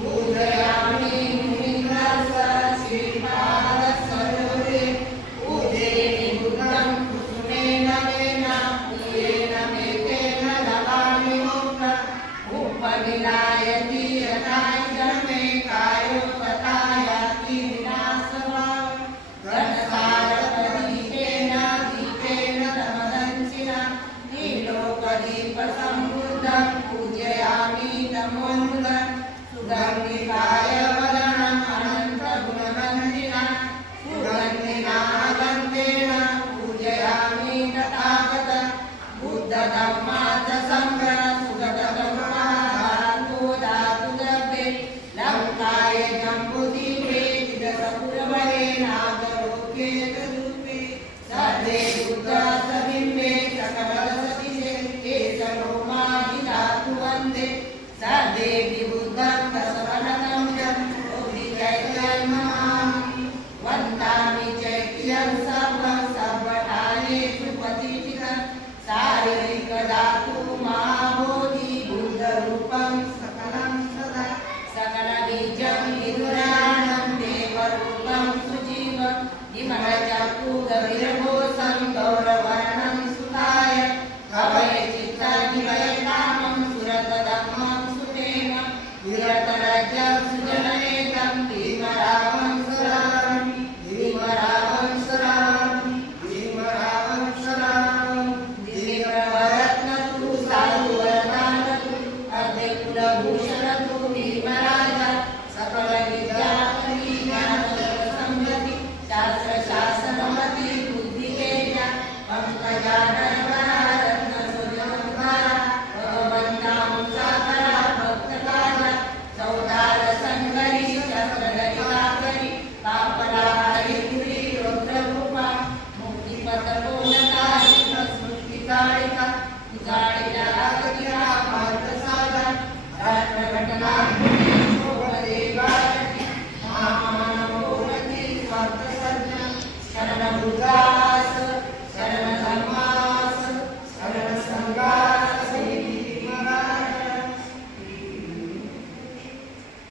पूजयामि मुनीन्द्रस्य श्रीपादसरोजे पूजयेति बुद्धं कुसुमेन वेन पूयेन मेतेन लवामि मुक्तम् उपविलायति यथा जन्मे कायो तथा याति विनाशभावः घनसारप्रदीपेन दीपेन दमदंसिना नीलोकदीपसम्बुद्धं पूजयामि तमोऽन्धं सुगन्धिकाय वदनम् अनन्तगुणनन्दिना सुगन्धिनागन्धेन पूजयामि तथागतं बुद्धधम्माथ संघं सुगतब्रह्मधातु धातुदब्बे लङ्काय जम्बुद्वीपे विदसपुरवरे नागलोके तद्रूपे सदे बुद्धसबिम्बे सकलसतिशे केशरोमादिधातु वन्दे सदे विबुद्धं दशवनतं जन्मोऽधिजयजन्ममामि वन्दामि चैत्यं सर्वं सर्वकालेषु प्रतिष्ठितं शारीरिकधातु महाबोधि बुद्धरूपं सकलं सदा सकलबीजं विदुराणं देवरूपं सुजीवं विमलचक्षुगभीरघोषं गौरवर्णं सुताय कवये चित्तनिवयकामं सुरतधम्मं सुतेन विरतरजं सुजननेकं भीमरावं स्मरामि भीमरावं स्मरामि भीमरावं स्मरामि दिव्यप्रवरत्नतु साधुवरदानतु अद्यकुलभूषणतु भीमरावं